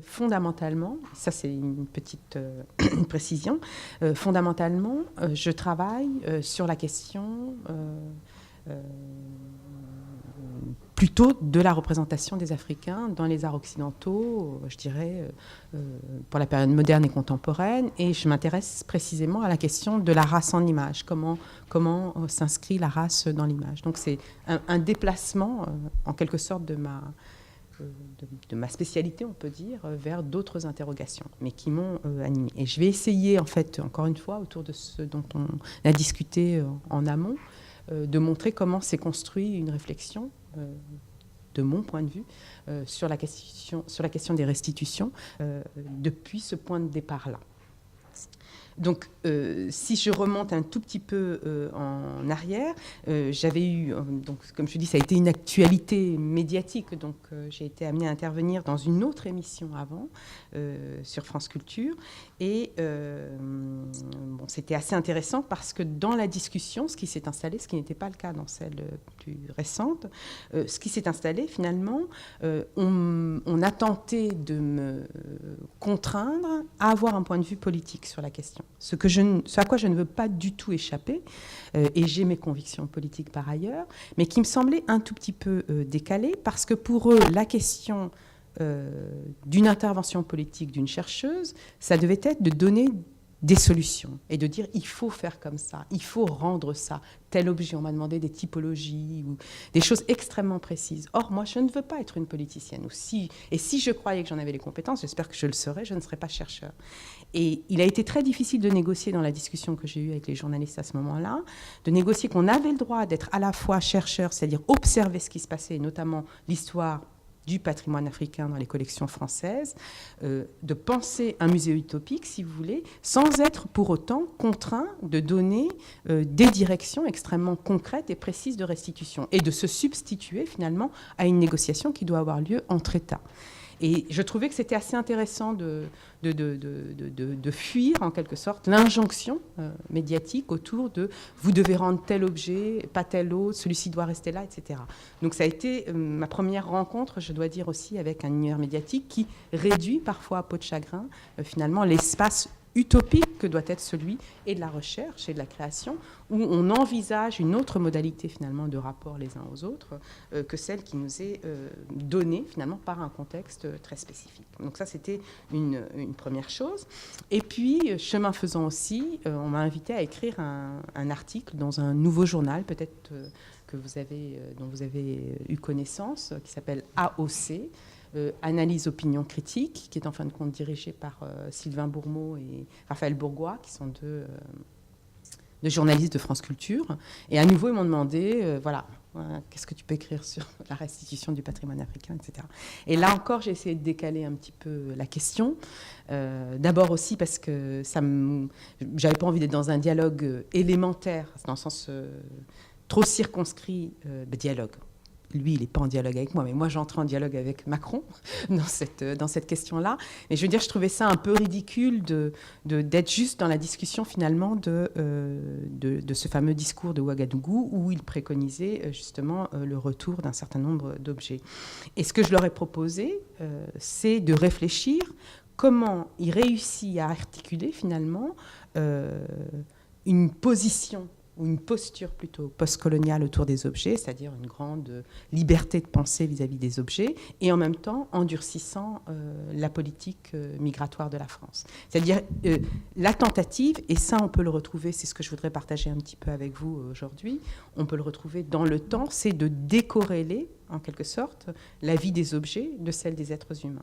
Fondamentalement, ça c'est une petite précision, fondamentalement, je travaille sur la question plutôt de la représentation des Africains dans les arts occidentaux, je dirais, pour la période moderne et contemporaine, et je m'intéresse précisément à la question de la race en image, comment s'inscrit la race dans l'image. Donc c'est un déplacement, en quelque sorte, de ma spécialité, on peut dire, vers d'autres interrogations, mais qui m'ont animée. Et je vais essayer, en fait, encore une fois, autour de ce dont on a discuté en amont, de montrer comment s'est construite une réflexion, de mon point de vue, sur la question des restitutions, depuis ce point de départ-là. Donc, si je remonte un tout petit peu en arrière, j'avais eu, donc, comme je dis, ça a été une actualité médiatique, donc j'ai été amenée à intervenir dans une autre émission avant, sur France Culture, et bon, c'était assez intéressant parce que dans la discussion, ce qui s'est installé, ce qui n'était pas le cas dans celle plus récente, ce qui s'est installé finalement, on a tenté de me contraindre à avoir un point de vue politique sur la question. Ce à quoi je ne veux pas du tout échapper, et j'ai mes convictions politiques par ailleurs, mais qui me semblait un tout petit peu décalée, parce que pour eux, la question d'une intervention politique d'une chercheuse, ça devait être de donner des solutions et de dire il faut faire comme ça, il faut rendre ça, tel objet. On m'a demandé des typologies ou des choses extrêmement précises. Or, moi, je ne veux pas être une politicienne. Et si je croyais que j'en avais les compétences, j'espère que je le serais, je ne serais pas chercheur. Et il a été très difficile de négocier dans la discussion que j'ai eue avec les journalistes à ce moment-là, de négocier qu'on avait le droit d'être à la fois chercheur, c'est-à-dire observer ce qui se passait, notamment l'histoire du patrimoine africain dans les collections françaises, de penser un musée utopique, si vous voulez, sans être pour autant contraint de donner des directions extrêmement concrètes et précises de restitution, et de se substituer finalement à une négociation qui doit avoir lieu entre États. Et je trouvais que c'était assez intéressant de fuir, en quelque sorte, l'injonction médiatique autour de « vous devez rendre tel objet, pas tel autre, celui-ci doit rester là », etc. Donc ça a été ma première rencontre, je dois dire aussi, avec un univers médiatique qui réduit parfois à peau de chagrin, finalement, l'espace utopique que doit être celui et de la recherche et de la création, où on envisage une autre modalité finalement de rapport les uns aux autres que celle qui nous est donnée finalement par un contexte très spécifique. Donc ça, c'était une première chose. Et puis, chemin faisant aussi, on m'a invité à écrire un article dans un nouveau journal, peut-être dont vous avez eu connaissance, qui s'appelle AOC, Analyse, opinion, critique, qui est en fin de compte dirigée par Sylvain Bourmeau et Raphaël Bourgois, qui sont deux journalistes de France Culture. Et à nouveau, ils m'ont demandé, qu'est-ce que tu peux écrire sur la restitution du patrimoine africain, etc. Et là encore, j'ai essayé de décaler un petit peu la question. D'abord aussi parce que j'avais pas envie d'être dans un dialogue élémentaire, dans le sens trop circonscrit, dialogue. Lui, il n'est pas en dialogue avec moi, mais moi, j'entre en dialogue avec Macron dans cette question-là. Et je veux dire, je trouvais ça un peu ridicule d'être juste dans la discussion, finalement, de ce fameux discours de Ouagadougou, où il préconisait, justement, le retour d'un certain nombre d'objets. Et ce que je leur ai proposé, c'est de réfléchir comment il réussit à articuler, finalement, une position ou une posture plutôt postcoloniale autour des objets, c'est-à-dire une grande liberté de penser vis-à-vis des objets, et en même temps endurcissant la politique migratoire de la France. C'est-à-dire la tentative, et ça on peut le retrouver, c'est ce que je voudrais partager un petit peu avec vous aujourd'hui, on peut le retrouver dans le temps, c'est de décorréler, en quelque sorte, la vie des objets de celle des êtres humains.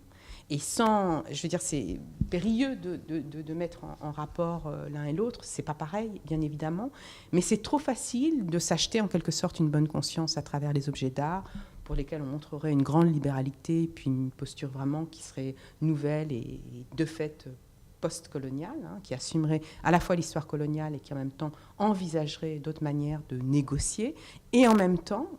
Et je veux dire, c'est périlleux de mettre en rapport l'un et l'autre. C'est pas pareil, bien évidemment, mais c'est trop facile de s'acheter en quelque sorte une bonne conscience à travers les objets d'art, pour lesquels on montrerait une grande libéralité, puis une posture vraiment qui serait nouvelle et de fait post-coloniale, qui assumerait à la fois l'histoire coloniale et qui en même temps envisagerait d'autres manières de négocier, et en même temps,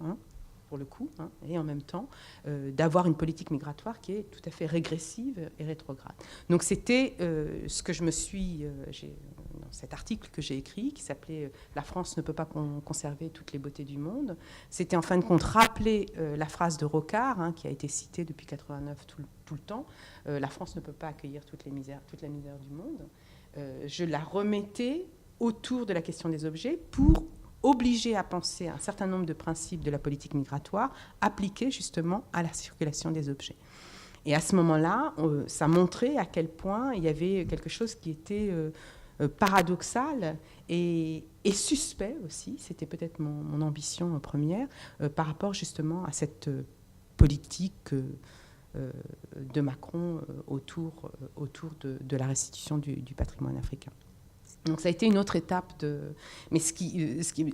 pour le coup, et en même temps d'avoir une politique migratoire qui est tout à fait régressive et rétrograde. Donc c'était ce que je me suis, cet article que j'ai écrit, qui s'appelait « La France ne peut pas conserver toutes les beautés du monde », c'était en fin de compte rappeler la phrase de Rocard, hein, qui a été citée depuis 89 tout le temps, « La France ne peut pas accueillir toute la misère du monde ». Je la remettais autour de la question des objets pour obliger à penser un certain nombre de principes de la politique migratoire appliqués justement à la circulation des objets. Et à ce moment-là, ça montrait à quel point il y avait quelque chose qui était paradoxal et suspect aussi. C'était peut-être mon ambition première par rapport justement à cette politique de Macron autour de la restitution du patrimoine africain. Donc ça a été une autre étape mais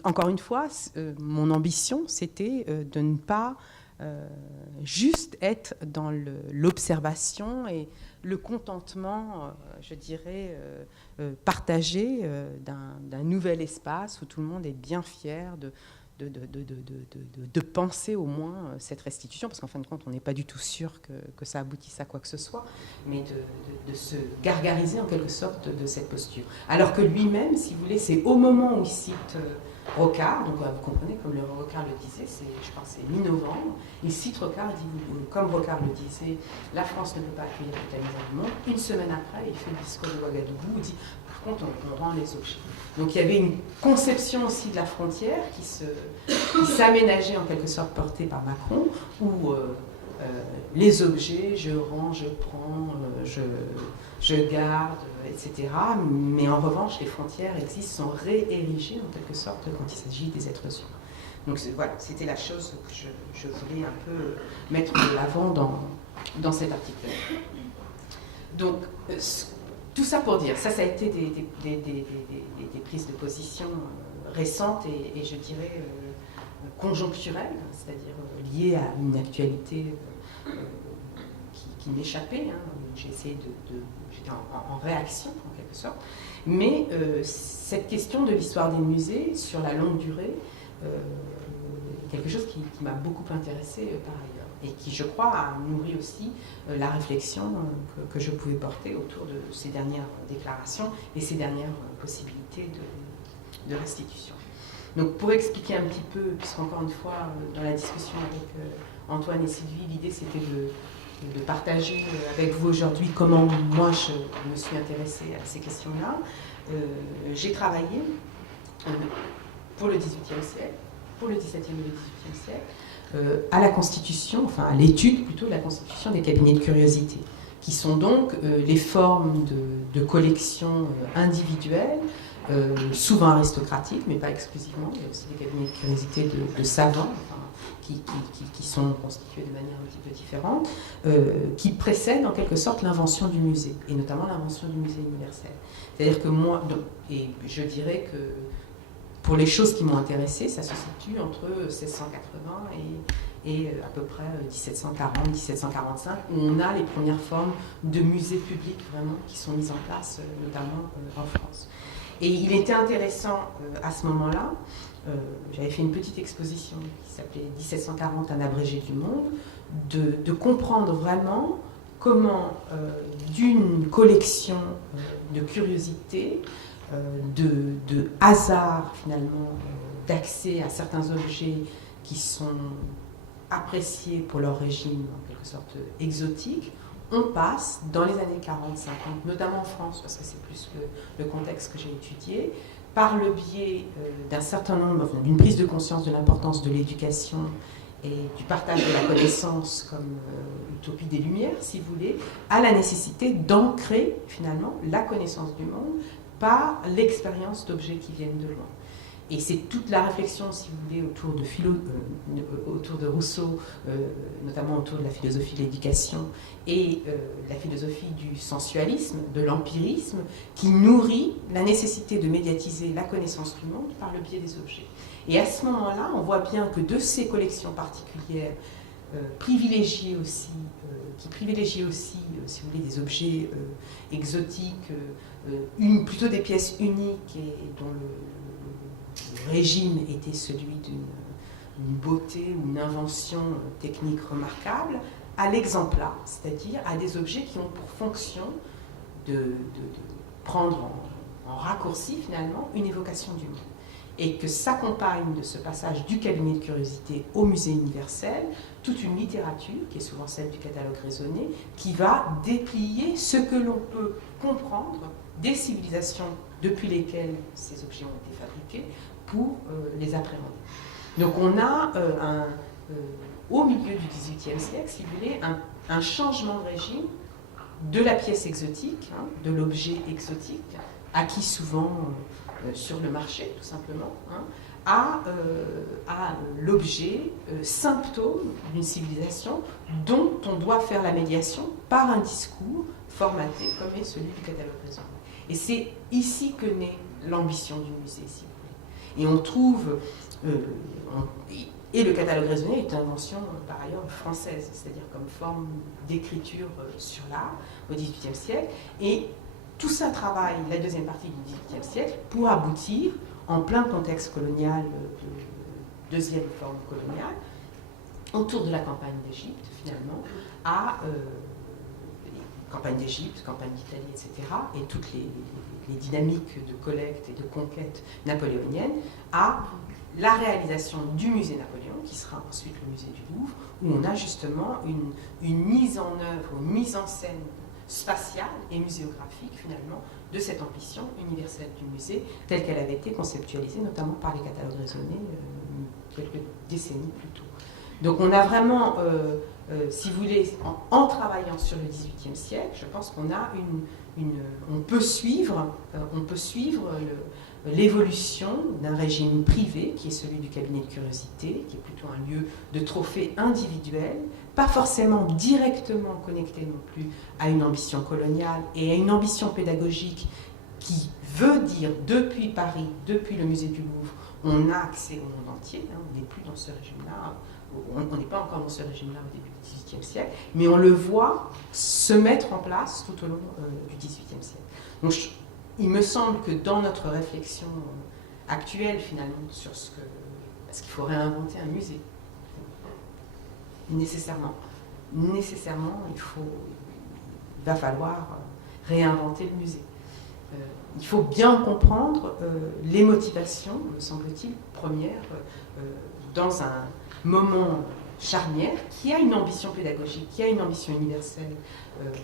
encore une fois, mon ambition, c'était de ne pas juste être dans l'observation et le contentement, je dirais, partagé d'un nouvel espace où tout le monde est bien fier de penser au moins cette restitution, parce qu'en fin de compte, on n'est pas du tout sûr que ça aboutisse à quoi que ce soit, mais de se gargariser en quelque sorte de cette posture. Alors que lui-même, si vous voulez, c'est au moment où il cite Rocard, donc vous comprenez, comme le Rocard le disait, je pense que c'est mi-novembre, il cite Rocard, il dit, comme Rocard le disait, la France ne peut pas accueillir toute la misère du monde. Une semaine après, il fait le discours de Ouagadougou, il dit, par contre, on rend les objets. Donc il y avait une conception aussi de la frontière qui s'aménageait en quelque sorte portée par Macron, où les objets, je rends, je prends, je garde, etc. Mais en revanche, les frontières existent, sont réérigées en quelque sorte quand il s'agit des êtres humains. Donc voilà, c'était la chose que je voulais un peu mettre de l'avant dans cet article. Donc, tout ça pour dire, ça a été des prises de position récentes et je dirais conjoncturelles, c'est-à-dire liées à une actualité qui m'échappait. Hein. J'ai essayé j'étais en réaction en quelque sorte. Mais cette question de l'histoire des musées sur la longue durée, quelque chose qui m'a beaucoup intéressée par ailleurs et qui, je crois, a nourri aussi la réflexion que je pouvais porter autour de ces dernières déclarations et ces dernières possibilités de restitution. Donc, pour expliquer un petit peu, puisqu'encore une fois, dans la discussion avec Antoine et Sylvie, l'idée c'était de partager avec vous aujourd'hui comment moi je me suis intéressée à ces questions-là. J'ai travaillé pour le XVIIIe siècle, pour le XVIIe et le XVIIIe siècle, à la constitution, enfin à l'étude plutôt de la constitution des cabinets de curiosité, qui sont donc les formes de collections individuelles, souvent aristocratiques, mais pas exclusivement. Il y a aussi des cabinets de curiosité de savants, enfin, qui sont constitués de manière un petit peu différente, qui précèdent en quelque sorte l'invention du musée, et notamment l'invention du musée universel. C'est-à-dire que moi, et je dirais que pour les choses qui m'ont intéressée, ça se situe entre 1680 et à peu près 1740, 1745, où on a les premières formes de musées publics vraiment qui sont mises en place, notamment en France. Et il était intéressant à ce moment-là, j'avais fait une petite exposition qui s'appelait 1740, un abrégé du monde, de comprendre vraiment comment d'une collection de curiosités, de hasard finalement, d'accès à certains objets qui sont appréciés pour leur régime en quelque sorte exotique, on passe dans les années 40-50, notamment en France, parce que c'est plus le contexte que j'ai étudié, par le biais d'un certain nombre, d'une prise de conscience de l'importance de l'éducation et du partage de la connaissance comme utopie des Lumières, si vous voulez, à la nécessité d'ancrer finalement la connaissance du monde par l'expérience d'objets qui viennent de loin. Et c'est toute la réflexion, si vous voulez, autour de Rousseau, notamment autour de la philosophie de l'éducation et la philosophie du sensualisme, de l'empirisme, qui nourrit la nécessité de médiatiser la connaissance du monde par le biais des objets. Et à ce moment-là, on voit bien que de ces collections particulières, qui privilégient aussi, si vous voulez, des objets exotiques, plutôt des pièces uniques et dont le régime était celui d'une beauté ou une invention technique remarquable, à l'exemplar, c'est-à-dire à des objets qui ont pour fonction de prendre en raccourci finalement, une évocation du monde. Et que s'accompagne de ce passage du cabinet de curiosité au musée universel toute une littérature, qui est souvent celle du catalogue raisonné, qui va déplier ce que l'on peut comprendre des civilisations depuis lesquelles ces objets ont été fabriqués pour les appréhender. Donc on a au milieu du XVIIIe siècle, si vous voulez, un changement de régime de la pièce exotique, hein, de l'objet exotique, acquis souvent sur le marché, tout simplement, hein, à l'objet symptôme d'une civilisation dont on doit faire la médiation par un discours formaté comme est celui du catalogue raisonné. Et c'est ici que naît l'ambition du musée, si vous voulez. Et on trouve... et le catalogue raisonné est une invention, par ailleurs, française, c'est-à-dire comme forme d'écriture sur l'art au XVIIIe siècle. Et tout ça travaille la deuxième partie du XVIIIe siècle pour aboutir, en plein contexte colonial, de deuxième forme coloniale, autour de la campagne d'Égypte, finalement, à campagne d'Égypte, campagne d'Italie, etc., et toutes les dynamiques de collecte et de conquête napoléonienne, à la réalisation du musée Napoléon, qui sera ensuite le musée du Louvre, où on a justement une mise en œuvre, une mise en scène spatiale et muséographique, finalement, de cette ambition universelle du musée, telle qu'elle avait été conceptualisée, notamment par les catalogues raisonnés, quelques décennies plus tôt. Donc on a vraiment, si vous voulez, en travaillant sur le XVIIIe siècle, je pense qu'on a on peut suivre l'évolution d'un régime privé, qui est celui du cabinet de curiosité, qui est plutôt un lieu de trophée individuel, pas forcément directement connecté non plus à une ambition coloniale et à une ambition pédagogique qui veut dire, depuis Paris, depuis le musée du Louvre, on a accès au monde entier, hein, on n'est plus dans ce régime-là, on n'est pas encore dans ce régime-là au début du XVIIIe siècle, mais on le voit se mettre en place tout au long du XVIIIe siècle. Donc, il me semble que dans notre réflexion actuelle, finalement, sur parce qu'il faut réinventer un musée, nécessairement, il va falloir réinventer le musée. Il faut bien comprendre les motivations, me semble-t-il, premières, dans un moment charnière, qui a une ambition pédagogique, qui a une ambition universelle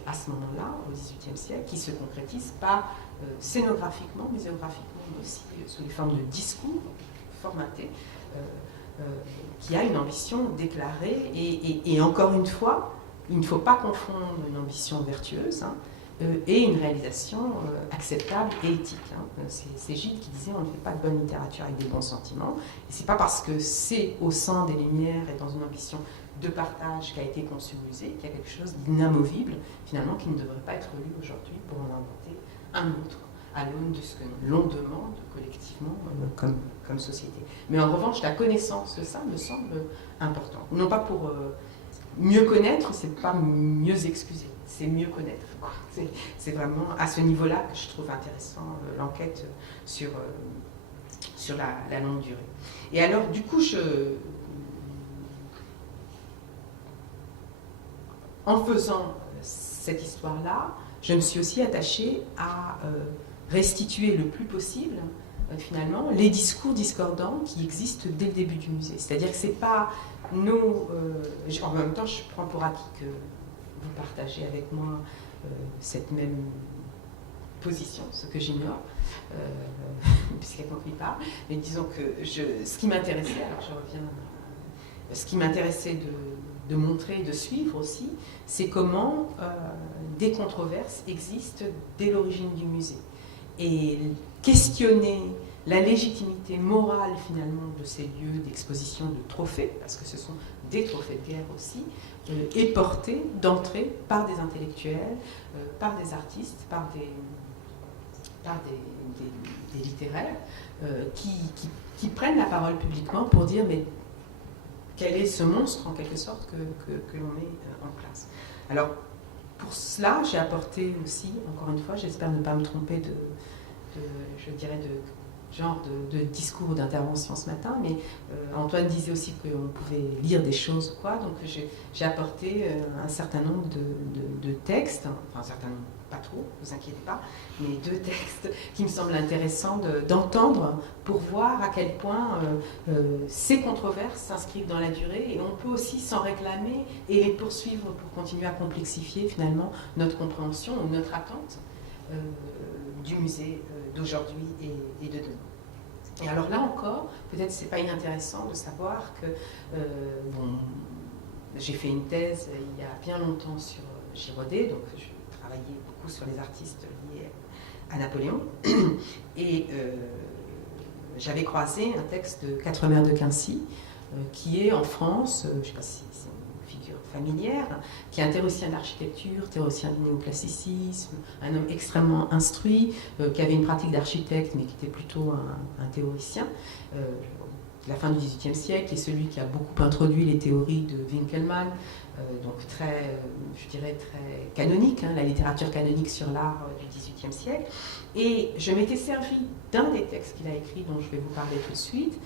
à ce moment-là, au XVIIIe siècle, qui se concrétise par scénographiquement, muséographiquement, mais aussi sous les formes de discours formatés, qui a une ambition déclarée. Et encore une fois, il ne faut pas confondre une ambition vertueuse, hein, et une réalisation acceptable et éthique. Hein. C'est Gide qui disait « on ne fait pas de bonne littérature avec des bons sentiments ». Et c'est pas parce que c'est au sein des Lumières et dans une ambition de partage qu'a été conçu le musée qu'il y a quelque chose d'inamovible, finalement, qui ne devrait pas être lu aujourd'hui pour en inventer un autre, à l'aune de ce que l'on demande collectivement comme société. Mais en revanche, la connaissance de ça me semble importante. Non pas pour mieux connaître, c'est pas mieux excuser, c'est mieux connaître. C'est vraiment à ce niveau-là que je trouve intéressant l'enquête sur la longue durée. Et alors, du coup, en faisant cette histoire-là, je me suis aussi attachée à restituer le plus possible, finalement, les discours discordants qui existent dès le début du musée. C'est-à-dire que c'est pas nos... en même temps, je prends pour acquis que vous partagez avec moi cette même position, ce que j'ignore, puisqu'il y a qu'on lui parle. Mais disons que ce qui m'intéressait, alors je reviens, ce qui m'intéressait de montrer, de suivre aussi, c'est comment des controverses existent dès l'origine du musée. Et questionner la légitimité morale finalement de ces lieux d'exposition de trophées, parce que ce sont des trophées de guerre aussi, est porté d'entrée par des intellectuels, par des artistes, par des littéraires qui prennent la parole publiquement pour dire mais quel est ce monstre en quelque sorte que l'on met en place. Alors pour cela j'ai apporté aussi, encore une fois, j'espère ne pas me tromper je dirais genre de discours ou d'intervention ce matin, mais Antoine disait aussi qu'on pouvait lire des choses, quoi. Donc j'ai apporté un certain nombre de textes, enfin un certain nombre, pas trop, ne vous inquiétez pas, mais 2 textes qui me semblent intéressants d'entendre pour voir à quel point ces controverses s'inscrivent dans la durée, et on peut aussi s'en réclamer et les poursuivre pour continuer à complexifier finalement notre compréhension ou notre attente du musée d'aujourd'hui et de demain. Et alors là encore, peut-être c'est pas inintéressant de savoir que j'ai fait une thèse il y a bien longtemps sur Girodet, donc je travaillais beaucoup sur les artistes liés à Napoléon, et j'avais croisé un texte de Quatremer de Quincy, qui est en France, je ne sais pas si c'est une figure familière, qui est un théoricien d'architecture, théoricien du néoclassicisme, un homme extrêmement instruit, qui avait une pratique d'architecte, mais qui était plutôt un théoricien, de la fin du XVIIIe siècle, et celui qui a beaucoup introduit les théories de Winkelmann, donc très, je dirais, très canonique, hein, la littérature canonique sur l'art du XVIIIe siècle. Et je m'étais servi d'un des textes qu'il a écrit, dont je vais vous parler tout de suite,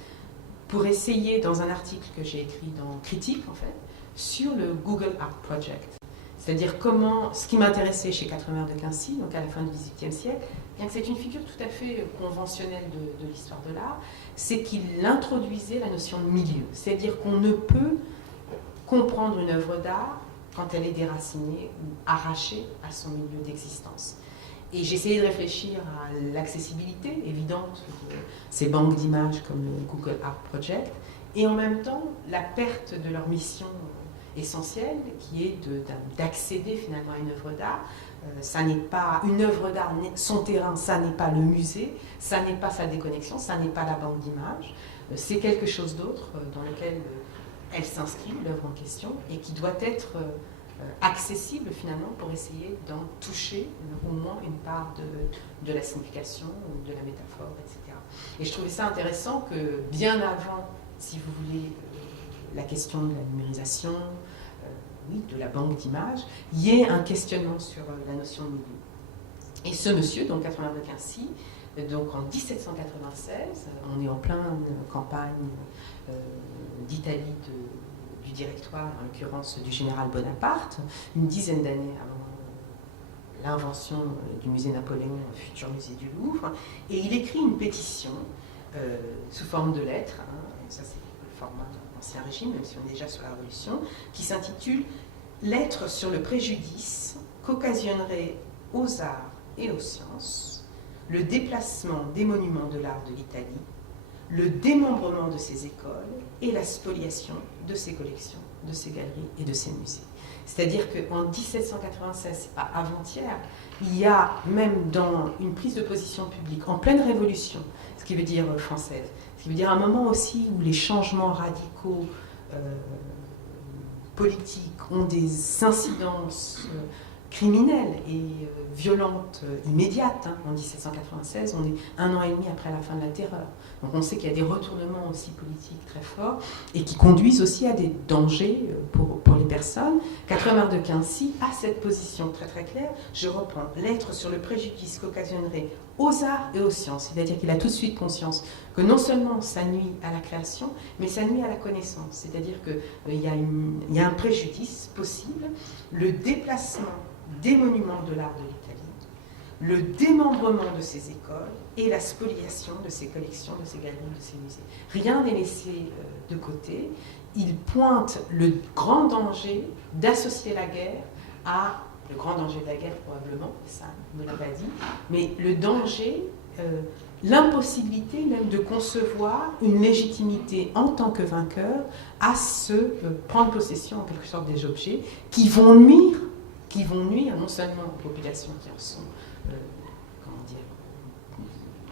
pour essayer, dans un article que j'ai écrit dans Critique, en fait, sur le Google Art Project. C'est-à-dire comment, ce qui m'intéressait chez Quatremer de Quincy, donc à la fin du XVIIIe siècle, bien que c'est une figure tout à fait conventionnelle de l'histoire de l'art, c'est qu'il introduisait la notion de milieu. C'est-à-dire qu'on ne peut comprendre une œuvre d'art quand elle est déracinée ou arrachée à son milieu d'existence. Et j'ai essayé de réfléchir à l'accessibilité évidente de ces banques d'images comme le Google Art Project, et en même temps la perte de leur mission essentielle, qui est d'accéder finalement à une œuvre d'art. Ça n'est pas une œuvre d'art, son terrain, ça n'est pas le musée, ça n'est pas sa déconnexion, ça n'est pas la banque d'images, c'est quelque chose d'autre dans lequel elle s'inscrit, l'œuvre en question, et qui doit être accessible finalement pour essayer d'en toucher au moins une part de la signification ou de la métaphore, etc. Et je trouvais ça intéressant que bien avant, si vous voulez, la question de la numérisation, oui, de la banque d'images, il y ait un questionnement sur la notion de milieu. Et ce monsieur, donc Quatremer de Quincy, donc en 1796, on est en pleine campagne d'Italie du Directoire, en l'occurrence du général Bonaparte, une dizaine d'années avant l'invention du musée Napoléon, futur musée du Louvre, et il écrit une pétition sous forme de lettre, hein, ça c'est le format de l'Ancien Régime, même si on est déjà sur la Révolution, qui s'intitule « Lettre sur le préjudice qu'occasionnerait aux arts et aux sciences le déplacement des monuments de l'art de l'Italie, le démembrement de ses écoles et la spoliation de ses collections, de ses galeries et de ses musées. » C'est-à-dire qu'en 1796, c'est pas avant-hier, il y a même dans une prise de position publique, en pleine révolution, ce qui veut dire française, ce qui veut dire un moment aussi où les changements radicaux politiques ont des incidences criminelles et violentes immédiates. Hein. En 1796, on est 1 an et demi après la fin de la Terreur. Donc on sait qu'il y a des retournements aussi politiques très forts et qui conduisent aussi à des dangers pour les personnes. Quatremer de Quincy a cette position très très claire. Je reprends, lettre sur le préjudice qu'occasionnerait aux arts et aux sciences. C'est-à-dire qu'il a tout de suite conscience que non seulement ça nuit à la création, mais ça nuit à la connaissance. C'est-à-dire qu'il y a un préjudice possible, le déplacement des monuments de l'art de l'Italie, le démembrement de ses écoles et la spoliation de ses collections, de ses galeries, de ses musées. Rien n'est laissé de côté. Il pointe le grand danger d'associer la guerre à le grand danger de la guerre probablement, ça ne l'a pas dit, mais le danger, l'impossibilité même de concevoir une légitimité en tant que vainqueur à se prendre possession en quelque sorte des objets qui vont nuire non seulement aux populations qui en sont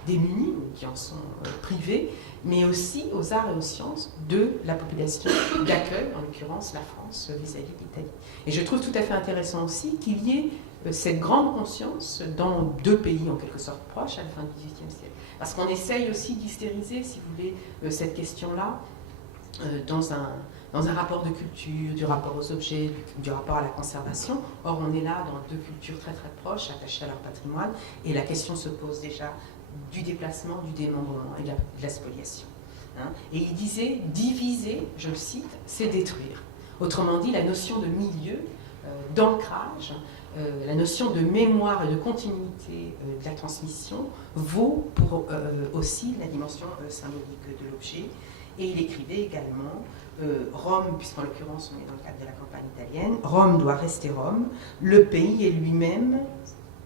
démunies, qui en sont privées, mais aussi aux arts et aux sciences de la population d'accueil, en l'occurrence la France vis-à-vis de l'Italie. Et je trouve tout à fait intéressant aussi qu'il y ait cette grande conscience dans 2 pays en quelque sorte proches à la fin du XVIIIe siècle. Parce qu'on essaye aussi d'hystériser, si vous voulez, cette question-là dans un rapport de culture, du rapport aux objets, du rapport à la conservation. Or, on est là dans 2 cultures très très proches, attachées à leur patrimoine, et la question se pose déjà du déplacement, du démembrement et de la spoliation. Hein. Et il disait, diviser, je le cite, c'est détruire. Autrement dit, la notion de milieu, d'ancrage, la notion de mémoire et de continuité de la transmission vaut pour aussi la dimension symbolique de l'objet. Et il écrivait également Rome, puisqu'en l'occurrence on est dans le cadre de la campagne italienne, Rome doit rester Rome, le pays est lui-même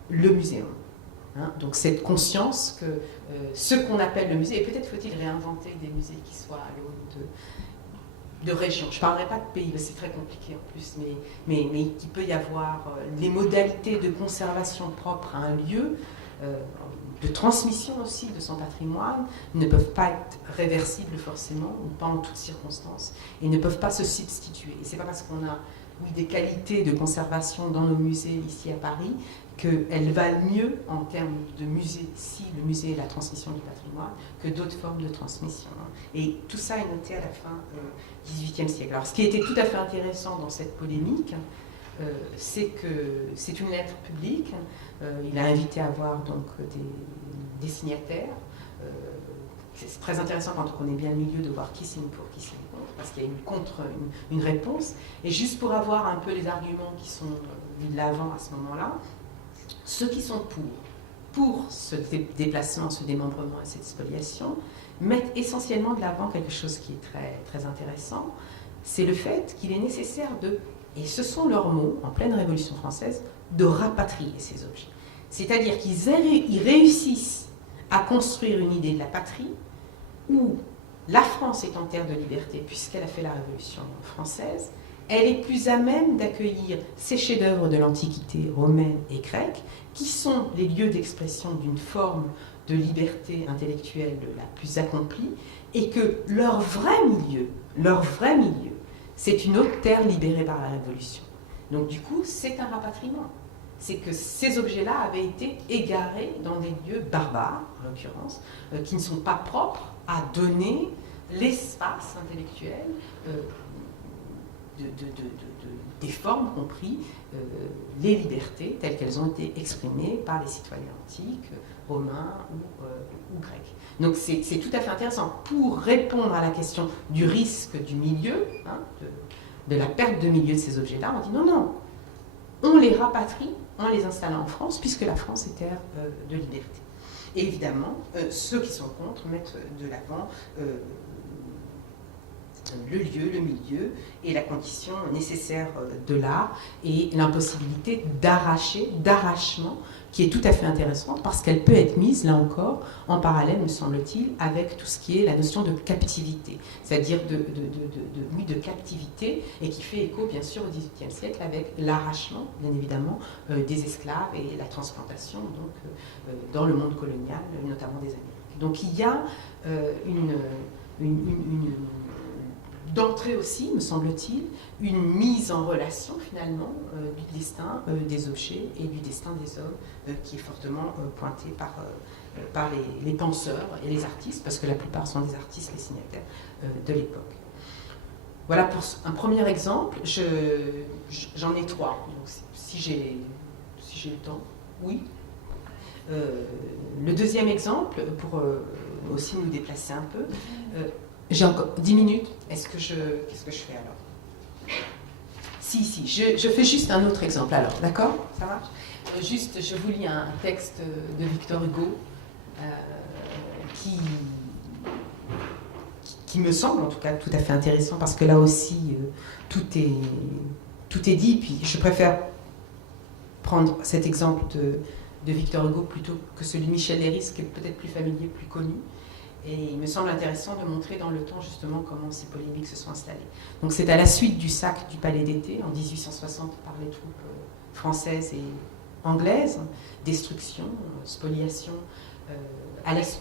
le muséum. Hein, donc cette conscience que ce qu'on appelle le musée, et peut-être faut-il réinventer des musées qui soient à l'eau de région. Je ne parlerai pas de pays, c'est très compliqué en plus, mais qu'il peut y avoir les modalités de conservation propres à un lieu, de transmission aussi de son patrimoine, ne peuvent pas être réversibles forcément, ou pas en toutes circonstances, et ne peuvent pas se substituer. Et ce n'est pas parce qu'on a des qualités de conservation dans nos musées ici à Paris qu'elles valent mieux en termes de musée, si le musée est la transmission du patrimoine, que d'autres formes de transmission. Et tout ça est noté à la fin du XVIIIe siècle. Alors ce qui était tout à fait intéressant dans cette polémique, c'est que c'est une lettre publique. Il a invité à voir donc des signataires. C'est très intéressant quand on connaît bien le milieu de voir qui signe pour, qui signe contre, parce qu'il y a une réponse. Et juste pour avoir un peu les arguments qui sont mis de l'avant à ce moment-là, ceux qui sont pour ce déplacement, ce démembrement et cette spoliation, mettent essentiellement de l'avant quelque chose qui est très, très intéressant, c'est le fait qu'il est nécessaire de, et ce sont leurs mots, en pleine Révolution française, de rapatrier ces objets. C'est-à-dire qu'ils réussissent à construire une idée de la patrie où la France est en terre de liberté, puisqu'elle a fait la Révolution française, elle est plus à même d'accueillir ces chefs-d'œuvre de l'Antiquité romaine et grecque, qui sont les lieux d'expression d'une forme de liberté intellectuelle la plus accomplie, et que leur vrai milieu, c'est une autre terre libérée par la Révolution. Donc du coup, c'est un rapatriement. C'est que ces objets-là avaient été égarés dans des lieux barbares, en l'occurrence, qui ne sont pas propres à donner l'espace intellectuel des formes compris les libertés telles qu'elles ont été exprimées par les citoyens antiques, romains ou grecs. Donc c'est tout à fait intéressant. Pour répondre à la question du risque du milieu, hein, de la perte de milieu de ces objets-là, on dit non, on les rapatrie en les installant en France, puisque la France est terre de liberté. Et évidemment, ceux qui sont contre mettent de l'avant le lieu, le milieu, et la condition nécessaire de l'art, et l'impossibilité d'arrachement, qui est tout à fait intéressante, parce qu'elle peut être mise, là encore, en parallèle, me semble-t-il, avec tout ce qui est la notion de captivité, c'est-à-dire de captivité, et qui fait écho, bien sûr, au XVIIIe siècle, avec l'arrachement, bien évidemment, des esclaves et la transplantation, donc, dans le monde colonial, notamment des Amériques. Donc il y a d'entrée aussi, me semble-t-il, une mise en relation finalement du destin des objets et du destin des hommes qui est fortement pointé par les penseurs et les artistes, parce que la plupart sont des artistes, les signataires de l'époque. Voilà pour un premier exemple. J'en ai trois, donc si j'ai le temps, oui. Le deuxième exemple, pour aussi nous déplacer un peu, j'ai encore 10 minutes. Qu'est-ce que je fais alors? Si, je fais juste un autre exemple alors, d'accord? Ça marche? Juste, je vous lis un texte de Victor Hugo qui me semble en tout cas tout à fait intéressant, parce que là aussi tout est dit, puis je préfère prendre cet exemple de Victor Hugo plutôt que celui de Michel Leiris, qui est peut-être plus familier, plus connu. Et il me semble intéressant de montrer dans le temps justement comment ces polémiques se sont installées. Donc c'est à la suite du sac du Palais d'été en 1860 par les troupes françaises et anglaises, destruction, spoliation,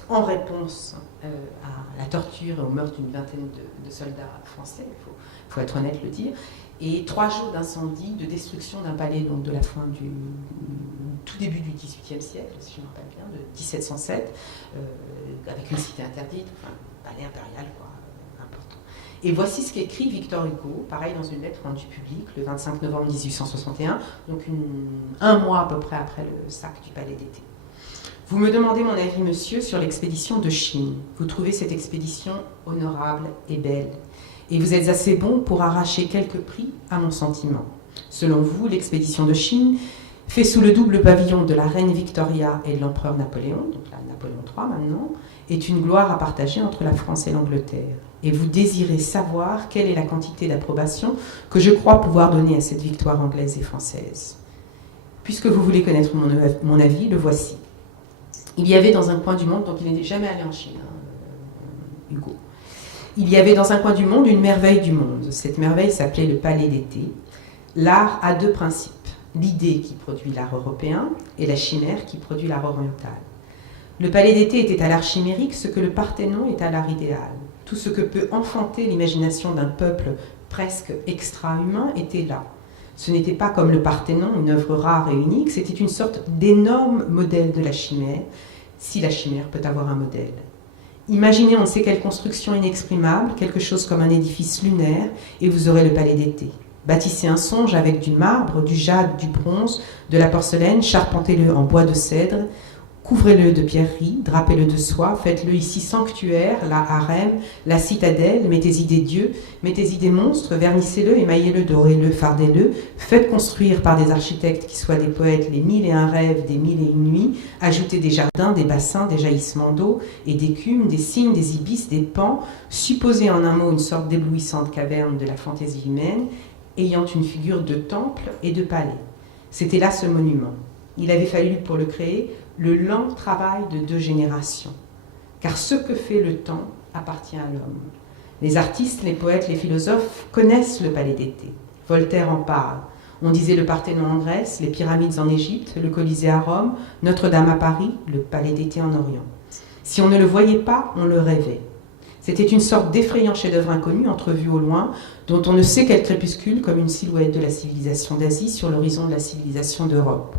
en réponse à la torture et au meurtre d'une vingtaine de soldats français, il faut être honnête le dire, et 3 jours d'incendie, de destruction d'un palais donc de la fin du tout début du XVIIIe siècle, si je me rappelle bien, de 1707, avec une cité interdite, enfin, un palais impérial, quoi, important. Et voici ce qu'écrit Victor Hugo, pareil dans une lettre rendue publique le 25 novembre 1861, donc un mois à peu près après le sac du Palais d'été. Vous me demandez mon avis, monsieur, sur l'expédition de Chine. Vous trouvez cette expédition honorable et belle. Et vous êtes assez bon pour arracher quelques prix à mon sentiment. Selon vous, l'expédition de Chine, faite sous le double pavillon de la reine Victoria et de l'empereur Napoléon, donc là, Napoléon III maintenant, est une gloire à partager entre la France et l'Angleterre. Et vous désirez savoir quelle est la quantité d'approbation que je crois pouvoir donner à cette victoire anglaise et française. Puisque vous voulez connaître mon avis, le voici. Il y avait dans un coin du monde, donc il n'est jamais allé en Chine, Hugo. Il y avait dans un coin du monde une merveille du monde. Cette merveille s'appelait le Palais d'été. L'art a deux principes. L'idée qui produit l'art européen et la chimère qui produit l'art oriental. Le Palais d'été était à l'art chimérique ce que le Parthénon est à l'art idéal. Tout ce que peut enfanter l'imagination d'un peuple presque extra-humain était là. Ce n'était pas comme le Parthénon, une œuvre rare et unique, c'était une sorte d'énorme modèle de la chimère, si la chimère peut avoir un modèle. Imaginez on ne sait quelle construction inexprimable, quelque chose comme un édifice lunaire, et vous aurez le Palais d'été. Bâtissez un songe avec du marbre, du jade, du bronze, de la porcelaine, charpentez-le en bois de cèdre, couvrez-le de pierreries, drapez-le de soie, faites-le ici sanctuaire, la harem, la citadelle, mettez-y des dieux, mettez-y des monstres, vernissez-le, émaillez-le, dorez-le, fardez-le, faites construire par des architectes qui soient des poètes les 1001 rêves des 1001 nuits, ajoutez des jardins, des bassins, des jaillissements d'eau et d'écume, des cygnes, des ibis, des pans, supposez en un mot une sorte d'éblouissante caverne de la fantaisie humaine, ayant une figure de temple et de palais. C'était là ce monument. Il avait fallu pour le créer le lent travail de 2 générations. Car ce que fait le temps appartient à l'homme. Les artistes, les poètes, les philosophes connaissent le Palais d'été. Voltaire en parle. On disait le Parthénon en Grèce, les pyramides en Égypte, le Colisée à Rome, Notre-Dame à Paris, le Palais d'été en Orient. Si on ne le voyait pas, on le rêvait. C'était une sorte d'effrayant chef-d'œuvre inconnu, entrevu au loin, dont on ne sait quel crépuscule, comme une silhouette de la civilisation d'Asie sur l'horizon de la civilisation d'Europe.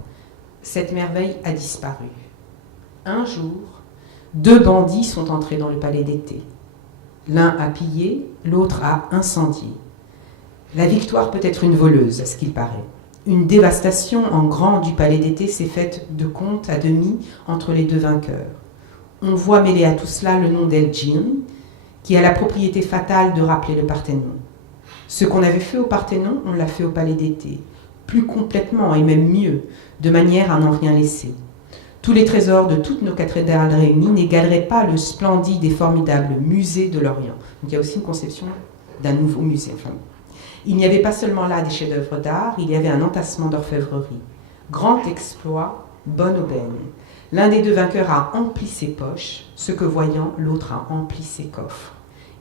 Cette merveille a disparu. Un jour, 2 bandits sont entrés dans le Palais d'été. L'un a pillé, l'autre a incendié. La victoire peut être une voleuse, à ce qu'il paraît. Une dévastation en grand du Palais d'été s'est faite de compte à demi entre les 2 vainqueurs. On voit mêler à tout cela le nom d'Elgin, qui a la propriété fatale de rappeler le Parthénon. Ce qu'on avait fait au Parthénon, on l'a fait au Palais d'été, plus complètement et même mieux, de manière à n'en rien laisser. Tous les trésors de toutes nos cathédrales réunies n'égaleraient pas le splendide et formidable musée de l'Orient. Donc il y a aussi une conception d'un nouveau musée. Enfin, il n'y avait pas seulement là des chefs-d'œuvre d'art, il y avait un entassement d'orfèvrerie. Grand exploit, bonne aubaine. L'un des 2 vainqueurs a empli ses poches, ce que voyant, l'autre a empli ses coffres.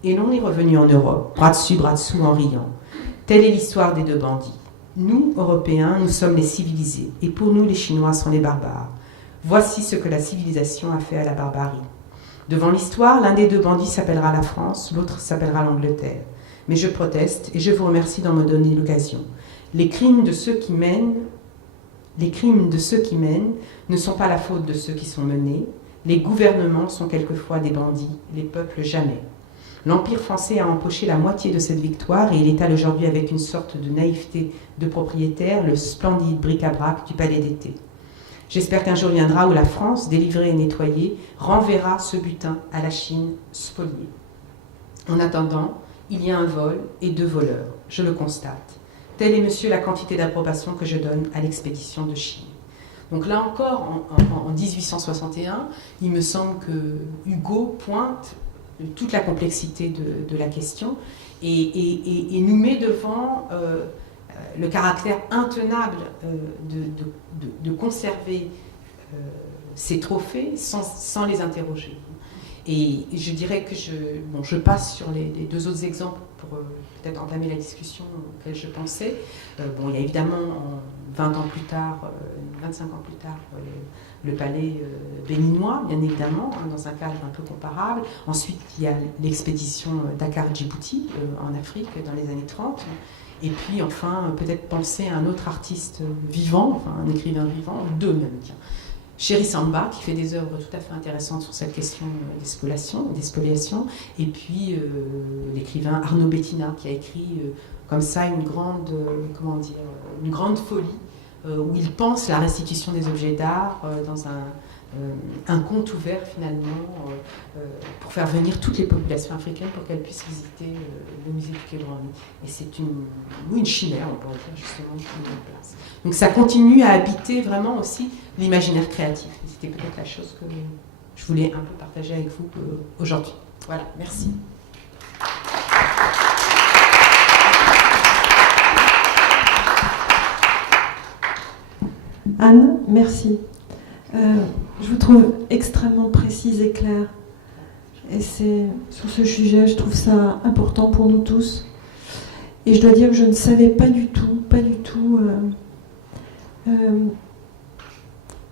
Et l'on est revenu en Europe, bras dessus, bras dessous, en riant. Telle est l'histoire des 2 bandits. Nous, Européens, nous sommes les civilisés, et pour nous, les Chinois sont les barbares. Voici ce que la civilisation a fait à la barbarie. Devant l'histoire, l'un des 2 bandits s'appellera la France, l'autre s'appellera l'Angleterre. Mais je proteste, et je vous remercie d'en me donner l'occasion. Les crimes de ceux qui mènent ne sont pas la faute de ceux qui sont menés. Les gouvernements sont quelquefois des bandits, les peuples jamais. L'Empire français a empoché la moitié de cette victoire et il étale aujourd'hui avec une sorte de naïveté de propriétaire le splendide bric-à-brac du Palais d'été. J'espère qu'un jour viendra où la France, délivrée et nettoyée, renverra ce butin à la Chine spoliée. En attendant, il y a un vol et 2 voleurs, je le constate. Telle est, monsieur, la quantité d'approbation que je donne à l'expédition de Chine. Donc là encore, en 1861, il me semble que Hugo pointe toute la complexité de la question et nous met devant le caractère intenable de conserver ces trophées sans les interroger. Et je dirais que je passe sur les 2 autres exemples pour peut-être entamer la discussion auquel je pensais. Il y a évidemment 20 ans plus tard, 25 ans plus tard, le palais béninois, bien évidemment, dans un cadre un peu comparable. Ensuite, il y a l'expédition Dakar-Djibouti en Afrique dans les années 30. Et puis enfin, peut-être penser à un autre artiste vivant, enfin un écrivain vivant, 2 même, tiens. Chéri Samba, qui fait des œuvres tout à fait intéressantes sur cette question d'espoliation, et puis l'écrivain Arnaud Bettina, qui a écrit comme ça une grande folie où il pense la restitution des objets d'art dans un compte ouvert finalement pour faire venir toutes les populations africaines pour qu'elles puissent visiter le musée du Quai Branly. Et c'est une chimère, on pourrait dire justement, qui est en place. Donc ça continue à habiter vraiment aussi l'imaginaire créatif. Et c'était peut-être la chose que je voulais un peu partager avec vous aujourd'hui. Voilà, merci. Anne, merci. Je vous trouve extrêmement précise et claire. Et sur ce sujet, je trouve ça important pour nous tous. Et je dois dire que je ne savais pas du tout,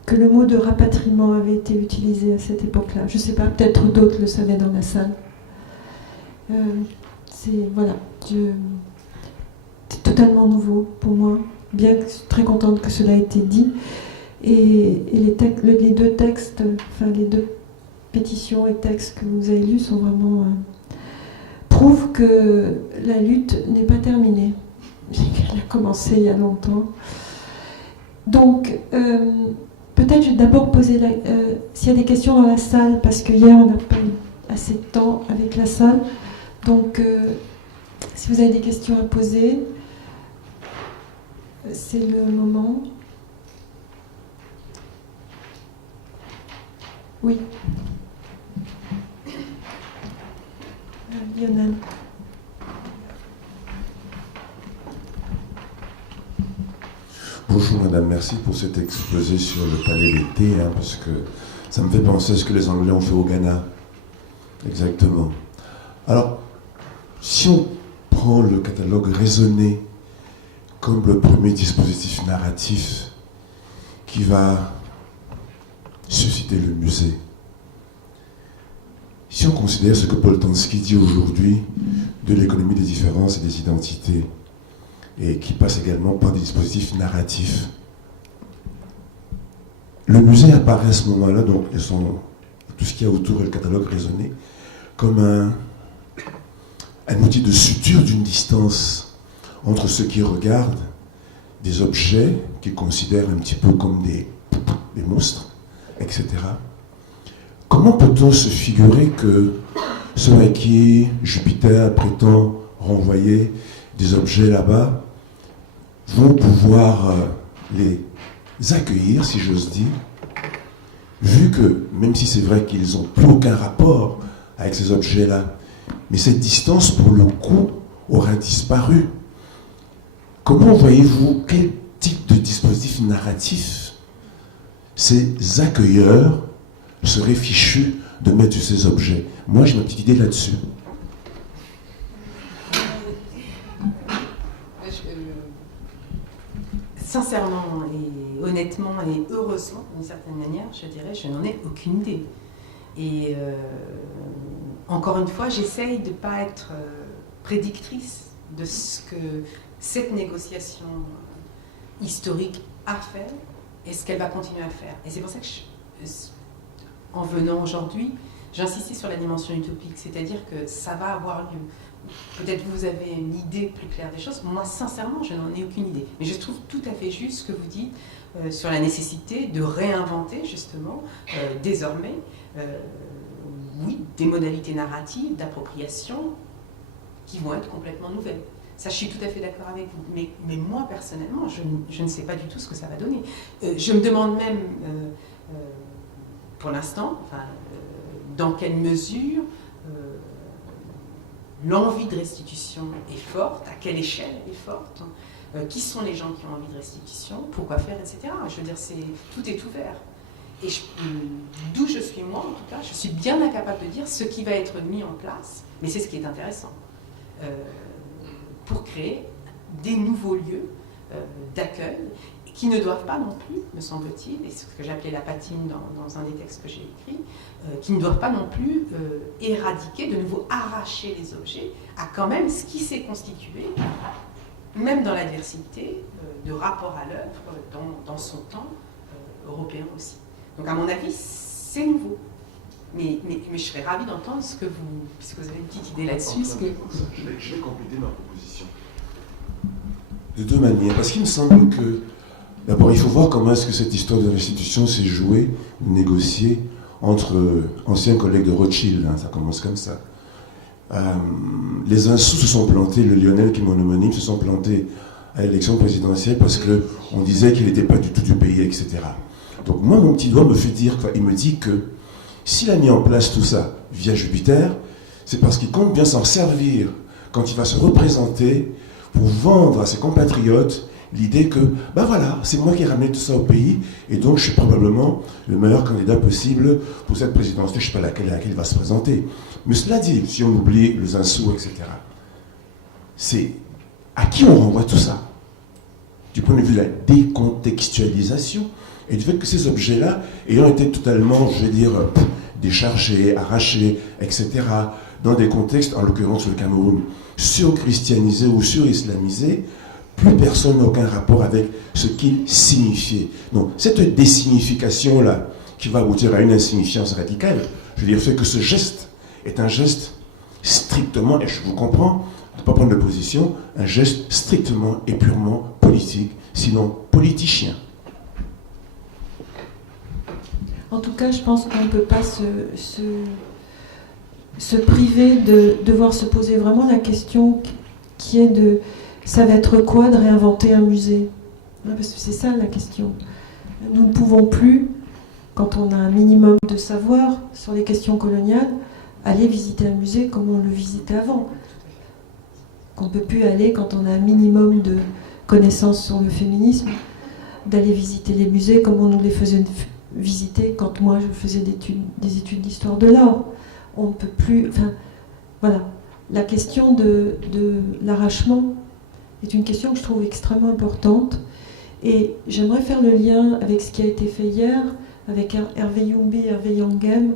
que le mot de rapatriement avait été utilisé à cette époque-là. Je ne sais pas, peut-être d'autres le savaient dans la salle. Voilà, c'est totalement nouveau pour moi. Bien que je suis très contente que cela ait été dit. Et les deux textes, enfin les deux pétitions et textes que vous avez lus sont vraiment prouvent que la lutte n'est pas terminée. Elle a commencé il y a longtemps. Donc, peut-être je vais d'abord poser s'il y a des questions dans la salle, parce que hier on n'a pas eu assez de temps avec la salle. Donc, si vous avez des questions à poser, c'est le moment. Oui. Lionel. Bonjour madame, merci pour cet exposé sur le palais d'été, parce que ça me fait penser à ce que les Anglais ont fait au Ghana. Exactement. Alors, si on prend le catalogue raisonné comme le premier dispositif narratif qui va susciter le musée, si on considère ce que Paul Tansky dit aujourd'hui de l'économie des différences et des identités, et qui passe également par des dispositifs narratifs, le musée apparaît à ce moment-là, donc tout ce qu'il y a autour et le catalogue raisonné, comme un outil de suture d'une distance entre ceux qui regardent des objets qu'ils considèrent un petit peu comme des monstres, etc. Comment peut-on se figurer que ceux à qui Jupiter prétend renvoyer des objets là-bas vont pouvoir les accueillir, si j'ose dire, vu que, même si c'est vrai qu'ils n'ont plus aucun rapport avec ces objets-là, mais cette distance, pour le coup, aura disparu. Comment voyez-vous, quel type de dispositif narratif ces accueilleurs seraient fichus de mettre sur ces objets? Moi, j'ai ma petite idée là-dessus. Sincèrement et honnêtement et heureusement, d'une certaine manière, je dirais, je n'en ai aucune idée. Et encore une fois, j'essaye de ne pas être prédictrice de ce que cette négociation historique a fait et ce qu'elle va continuer à faire. Et c'est pour ça que, en venant aujourd'hui, j'insistais sur la dimension utopique, c'est-à-dire que ça va avoir lieu. Peut-être vous avez une idée plus claire des choses. Moi, sincèrement, je n'en ai aucune idée. Mais je trouve tout à fait juste ce que vous dites sur la nécessité de réinventer, justement, désormais, oui, des modalités narratives, d'appropriation, qui vont être complètement nouvelles. Ça, je suis tout à fait d'accord avec vous. Mais moi, personnellement, je ne sais pas du tout ce que ça va donner. Je me demande même, pour l'instant, dans quelle mesure l'envie de restitution est forte, à quelle échelle elle est forte, qui sont les gens qui ont envie de restitution, pourquoi faire, etc. Je veux dire, tout est ouvert. Et d'où je suis moi, en tout cas, je suis bien incapable de dire ce qui va être mis en place, mais c'est ce qui est intéressant, pour créer des nouveaux lieux d'accueil qui ne doivent pas non plus, me semble-t-il, et c'est ce que j'appelais la patine dans un des textes que j'ai écrits, qui ne doivent pas non plus éradiquer, de nouveau arracher les objets à quand même ce qui s'est constitué, même dans la diversité de rapport à l'œuvre dans son temps européen aussi. Donc à mon avis, c'est nouveau. Mais je serais ravie d'entendre ce que vous... Puisque vous avez une petite idée là-dessus. Je vais compléter ma proposition. De deux manières. Parce qu'il me semble que D'abord, il faut voir comment est-ce que cette histoire de restitution s'est jouée, négociée entre anciens collègues de Rothschild. Hein, ça commence comme ça. Les Insous se sont plantés, le Lionel qui est mon homonyme, se sont plantés à l'élection présidentielle parce qu'on disait qu'il n'était pas du tout du pays, etc. Donc moi, mon petit doigt me fait dire, il me dit que s'il a mis en place tout ça via Jupiter, c'est parce qu'il compte bien s'en servir quand il va se représenter pour vendre à ses compatriotes l'idée que, ben voilà, c'est moi qui ai ramené tout ça au pays, et donc je suis probablement le meilleur candidat possible pour cette présidence. Je ne sais pas laquelle il va se présenter. Mais cela dit, si on oublie les Insous, etc., c'est à qui on renvoie tout ça? Du point de vue de la décontextualisation, et du fait que ces objets-là, ayant été totalement, je vais dire, déchargés, arrachés, etc., dans des contextes, en l'occurrence le Cameroun, sur-christianisés ou sur-islamisés, plus personne n'a aucun rapport avec ce qu'il signifiait. Donc, cette désignification-là, qui va aboutir à une insignifiance radicale, je veux dire, fait que ce geste est un geste strictement, et je vous comprends, de ne pas prendre de position, un geste strictement et purement politique, sinon politicien. En tout cas, je pense qu'on ne peut pas se priver de devoir se poser vraiment la question qui est de ça va être quoi de réinventer un musée? Parce que c'est ça la question. Nous ne pouvons plus, quand on a un minimum de savoir sur les questions coloniales, aller visiter un musée comme on le visitait avant. Qu'on ne peut plus aller, quand on a un minimum de connaissances sur le féminisme, d'aller visiter les musées comme on nous les faisait visiter quand moi je faisais des études d'histoire de l'art. On ne peut plus... Enfin, voilà. La question de l'arrachement est une question que je trouve extrêmement importante. Et j'aimerais faire le lien avec ce qui a été fait hier, avec Hervé Youmbi et Hervé Yangem.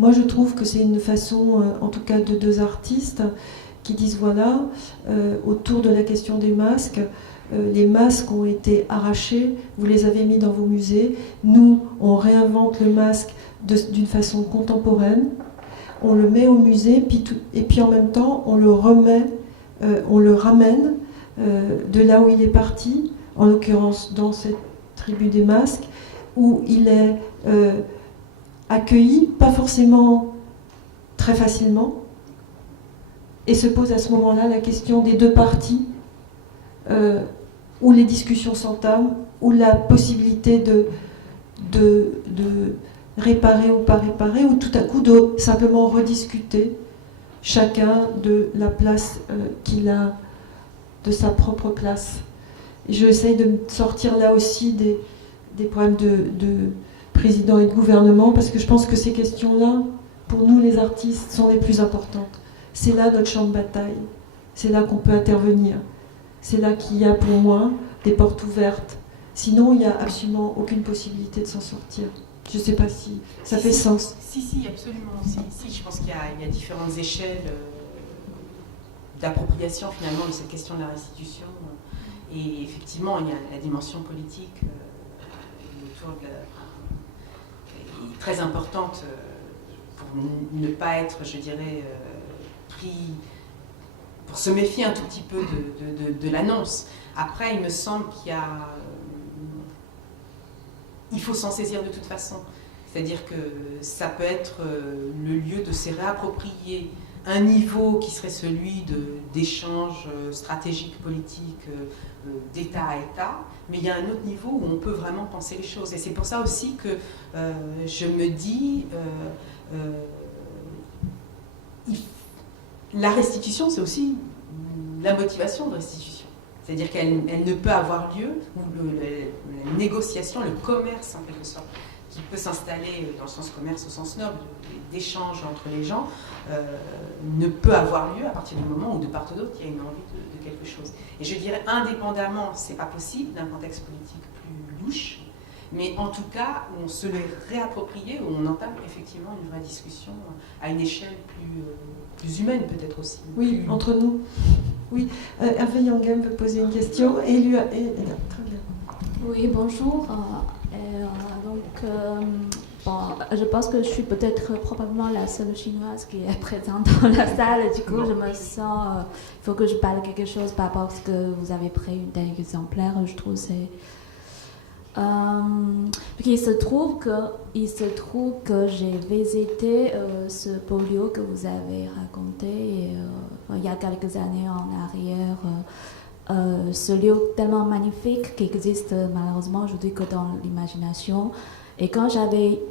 Moi, je trouve que c'est une façon, en tout cas de deux artistes, qui disent, voilà, autour de la question des masques, les masques ont été arrachés, vous les avez mis dans vos musées. Nous, on réinvente le masque d'une façon contemporaine, on le met au musée, et puis en même temps, on le remet, on le ramène de là où il est parti, en l'occurrence dans cette tribu des masques, où il est accueilli, pas forcément très facilement, et se pose à ce moment-là la question des deux parties, où les discussions s'entament, où la possibilité de réparer ou pas réparer, ou tout à coup de simplement rediscuter chacun de la place qu'il a, de sa propre place. Et j'essaye de sortir là aussi des problèmes de président et de gouvernement, parce que je pense que ces questions-là, pour nous les artistes, sont les plus importantes. C'est là notre champ de bataille, c'est là qu'on peut intervenir, c'est là qu'il y a pour moi des portes ouvertes. Sinon, il n'y a absolument aucune possibilité de s'en sortir. Je ne sais pas si ça fait sens. Si, absolument. Si, je pense qu'il y a différentes échelles d'appropriation finalement de cette question de la restitution. Et effectivement, il y a la dimension politique autour de très importante pour ne pas être, je dirais, pris, pour se méfier un tout petit peu de l'annonce. Après, il me semble il faut s'en saisir de toute façon. C'est-à-dire que ça peut être le lieu de se réapproprier un niveau qui serait celui d'échange stratégique, politique, d'État à État, mais il y a un autre niveau où on peut vraiment penser les choses. Et c'est pour ça aussi que je me dis, la restitution, c'est aussi la motivation de restitution. C'est-à-dire qu'elle ne peut avoir lieu, ou la négociation, le commerce en quelque sorte, qui peut s'installer dans le sens commerce au sens noble, d'échange entre les gens, ne peut avoir lieu à partir du moment où de part ou d'autre il y a une envie de quelque chose. Et je dirais indépendamment, c'est pas possible d'un contexte politique plus louche, mais en tout cas où on se l'est réapproprié, où on entame effectivement une vraie discussion à une échelle plus humaine peut-être aussi. Oui, plus... entre nous. Oui, Hervé Yangem peut poser une question et lui très bien. Oui, bonjour. Bon, je pense que je suis peut-être probablement la seule chinoise qui est présente dans la salle. Du coup, je me sens... il faut que je parle quelque chose par rapport à ce que vous avez pris d'un exemplaire. Je trouve que c'est Il se trouve que j'ai visité ce beau lieu que vous avez raconté il y a quelques années en arrière. Ce lieu tellement magnifique qui existe malheureusement aujourd'hui que dans l'imagination. Et quand j'avais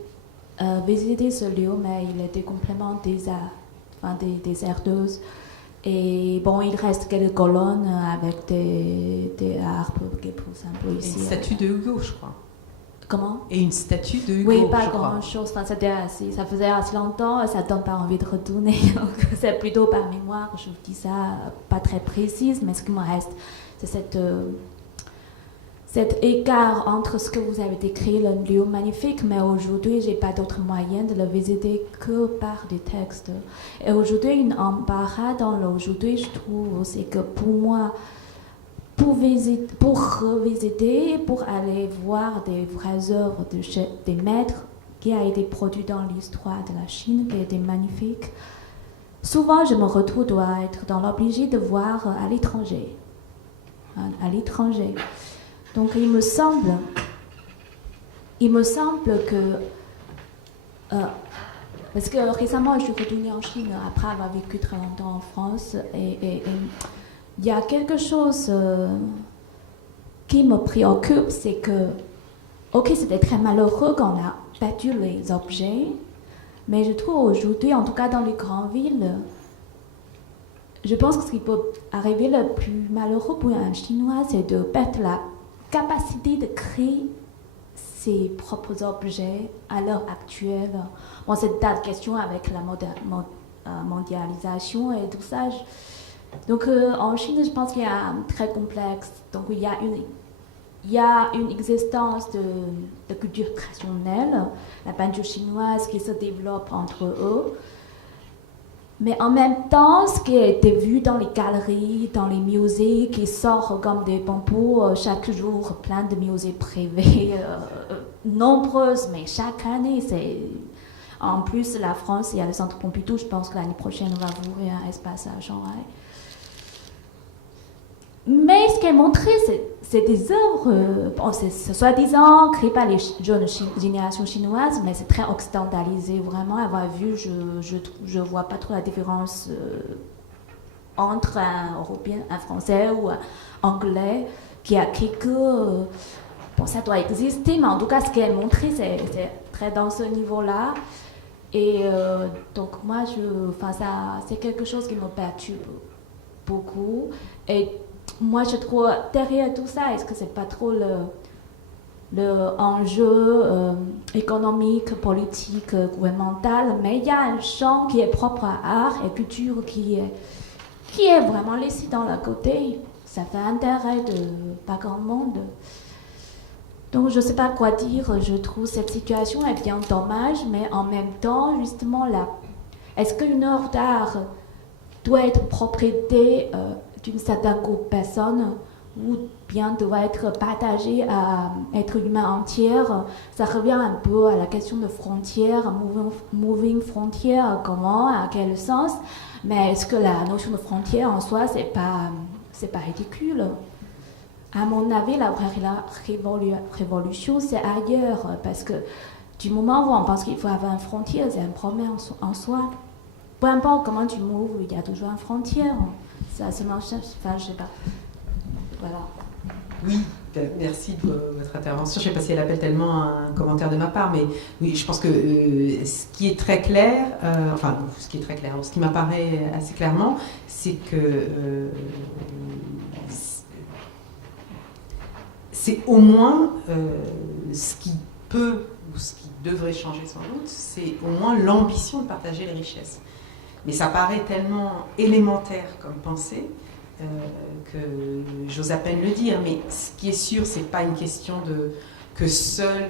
visité ce lieu, mais il était complètement déserteuse. Et bon, il reste quelques colonnes avec des arbres qui poussent un peu ici. Et une statue de Hugo, je crois. Comment? Et une statue de Hugo, oui, pas je crois. grand-chose. Enfin, ça faisait assez longtemps, ça ne donne pas envie de retourner. Donc, c'est plutôt par mémoire, je vous dis ça, pas très précise, mais ce qui me reste, c'est cet écart entre ce que vous avez décrit, le lieu magnifique, mais aujourd'hui, je n'ai pas d'autre moyen de le visiter que par des textes. Et aujourd'hui, une embarras dans l'aujourd'hui, je trouve, c'est que pour moi, pour revisiter, pour aller voir des vraies œuvres des maîtres qui a été produit dans l'histoire de la Chine, qui était magnifique, souvent, je me retrouve dois être dans l'obligé de voir à l'étranger. À l'étranger. Donc il me semble que parce que récemment je suis retournée en Chine après avoir vécu très longtemps en France et il y a quelque chose qui me préoccupe, c'est que ok, c'était très malheureux qu'on a perdu les objets, mais je trouve aujourd'hui, en tout cas dans les grandes villes, je pense que ce qui peut arriver le plus malheureux pour un Chinois, c'est de perdre la capacité de créer ses propres objets à l'heure actuelle. Bon, c'est une question avec la mondialisation et tout ça. Donc, en Chine, je pense qu'il y a un très complexe. Donc, il y a une existence de culture traditionnelle, la peinture chinoise qui se développe entre eux. Mais en même temps, ce qui a été vu dans les galeries, dans les musées, qui sort comme des bambous chaque jour, plein de musées privés, nombreuses, mais chaque année, c'est... En plus, la France, il y a le Centre Pompidou, je pense que l'année prochaine, on va ouvrir un espace à Shanghai. Mais ce qui est montré, c'est des œuvres, c'est soi-disant créées par les jeunes générations chinoises, mais c'est très occidentalisé. Vraiment, avoir vu, je vois pas trop la différence entre un Européen, un Français ou un Anglais qui a créé que... bon, ça doit exister, mais en tout cas, ce qui est montré, c'est très dans ce niveau-là. Et donc, moi, c'est quelque chose qui me perturbe beaucoup. Et moi, je trouve, derrière tout ça, est-ce que c'est pas trop le enjeu économique, politique, gouvernemental, mais il y a un champ qui est propre à art et culture qui est vraiment laissé dans le côté. Ça fait intérêt de pas grand monde. Donc, je ne sais pas quoi dire. Je trouve cette situation est bien dommage, mais en même temps, justement, est-ce qu'une œuvre d'art doit être propriété d'une certaine groupe de personnes ou bien doit être partagée à être humain entier? Ça revient un peu à la question de frontières, moving frontières, comment, à quel sens? Mais est-ce que la notion de frontière en soi, c'est pas ridicule? À mon avis, la vraie révolution, c'est ailleurs, parce que du moment où on pense qu'il faut avoir une frontière, c'est un problème en soi. Peu importe comment tu moves, il y a toujours une frontière. Ça se mange, enfin, je sais pas. Voilà. Oui, merci de votre intervention. Je ne sais pas si elle appelle tellement un commentaire de ma part, mais oui, je pense que ce qui est très clair, ce qui m'apparaît assez clairement, c'est que c'est au moins ce qui peut, ou ce qui devrait changer sans doute, c'est au moins l'ambition de partager les richesses. Mais ça paraît tellement élémentaire comme pensée que j'ose à peine le dire. Mais ce qui est sûr, c'est pas une question que seul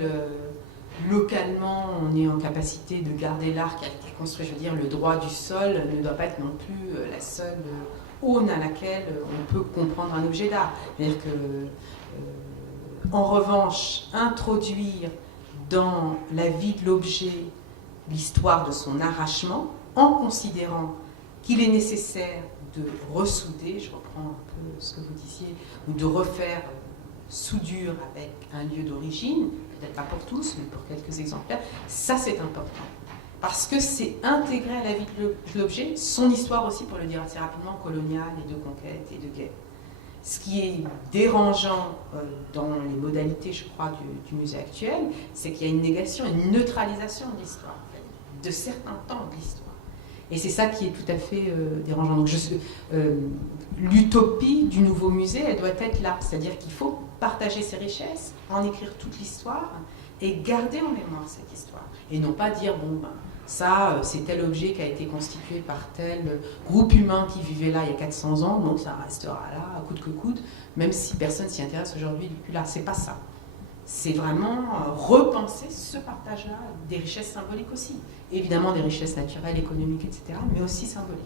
localement on est en capacité de garder l'art qui a été construit. Je veux dire, le droit du sol ne doit pas être non plus la seule aune à laquelle on peut comprendre un objet d'art. C'est-à-dire que en revanche, introduire dans la vie de l'objet l'histoire de son arrachement, en considérant qu'il est nécessaire de ressouder, je reprends un peu ce que vous disiez, ou de refaire soudure avec un lieu d'origine, peut-être pas pour tous, mais pour quelques exemplaires, ça c'est important. Parce que c'est intégré à la vie de l'objet, son histoire aussi, pour le dire assez rapidement, coloniale et de conquête et de guerre. Ce qui est dérangeant dans les modalités, je crois, du musée actuel, c'est qu'il y a une négation, une neutralisation de l'histoire, en fait, de certains temps de l'histoire. Et c'est ça qui est tout à fait dérangeant. Donc l'utopie du nouveau musée, elle doit être là. C'est-à-dire qu'il faut partager ses richesses, en écrire toute l'histoire et garder en mémoire cette histoire. Et non pas dire, bon, ben, ça, c'est tel objet qui a été constitué par tel groupe humain qui vivait là il y a 400 ans, donc ça restera là, coûte que coûte, même si personne s'y intéresse aujourd'hui depuis là. C'est pas ça. C'est vraiment repenser ce partage-là des richesses symboliques aussi. Évidemment des richesses naturelles, économiques, etc., mais aussi symboliques.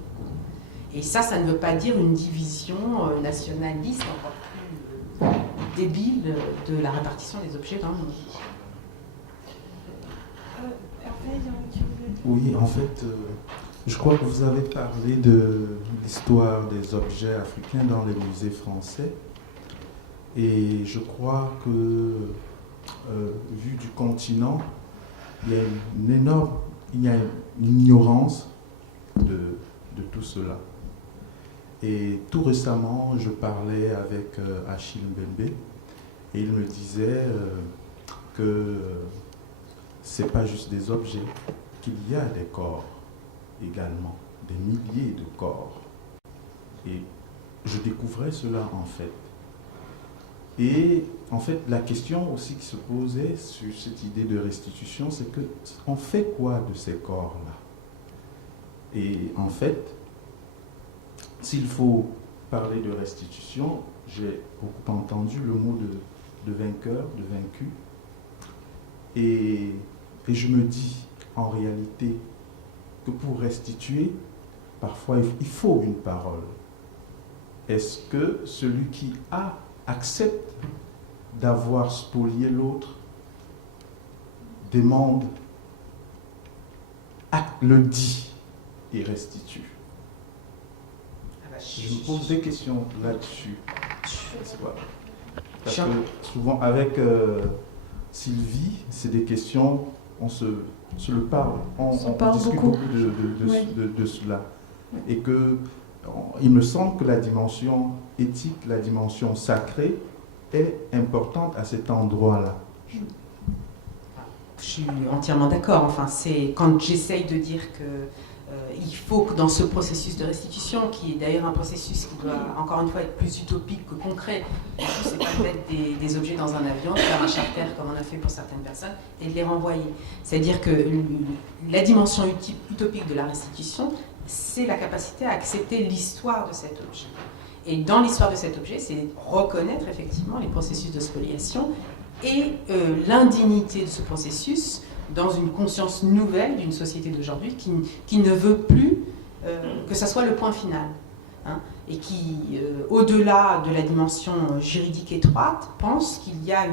Et ça ne veut pas dire une division nationaliste encore plus débile de la répartition des objets dans le monde. Oui, en fait, je crois que vous avez parlé de l'histoire des objets africains dans les musées français. Et je crois que, vu du continent, il y a une ignorance de tout cela. Et tout récemment, je parlais avec Achille Mbembe et il me disait que c'est pas juste des objets, qu'il y a des corps également, des milliers de corps. Et je découvrais cela en fait. Et en fait, la question aussi qui se posait sur cette idée de restitution, c'est que on fait quoi de ces corps-là? Et en fait, s'il faut parler de restitution, j'ai beaucoup entendu le mot de vainqueur, de vaincu. Et je me dis, en réalité, que pour restituer, parfois il faut une parole. Est-ce que celui qui accepte d'avoir spolié l'autre demande, le dit et restitue? Je me pose des questions là-dessus. Parce que souvent avec Sylvie, c'est des questions, on se le parle, on discute beaucoup de cela. Et que il me semble que la dimension éthique, la dimension sacrée est importante à cet endroit-là. Je suis entièrement d'accord. Enfin, c'est quand j'essaye de dire que il faut que dans ce processus de restitution, qui est d'ailleurs un processus qui doit encore une fois être plus utopique que concret, c'est pas de mettre des objets dans un avion, de faire un charter comme on a fait pour certaines personnes et de les renvoyer. C'est-à-dire que la dimension utopique de la restitution, c'est la capacité à accepter l'histoire de cet objet. Et dans l'histoire de cet objet, c'est reconnaître effectivement les processus de spoliation et l'indignité de ce processus dans une conscience nouvelle d'une société d'aujourd'hui qui ne veut plus que ça soit le point final. Hein, et qui, au-delà de la dimension juridique étroite, pense qu'il y a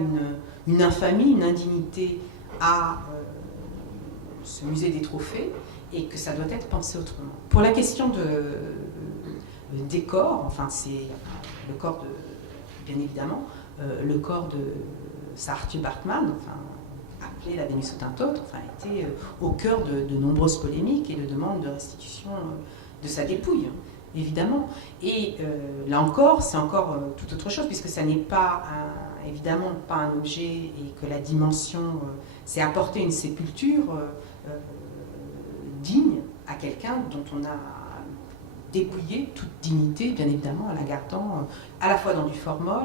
une infamie, une indignité à ce musée des trophées et que ça doit être pensé autrement. Pour la question des corps, enfin c'est le corps de, bien évidemment, le corps de Saartjie Baartman, enfin appelé la Vénus Hottentote, enfin était au cœur de nombreuses polémiques et de demandes de restitution de sa dépouille, évidemment. Et là encore, c'est encore tout autre chose, puisque ça n'est pas évidemment pas un objet et que la dimension, c'est apporter une sépulture digne à quelqu'un dont on a dépouillé toute dignité, bien évidemment, en la gardant à la fois dans du formol.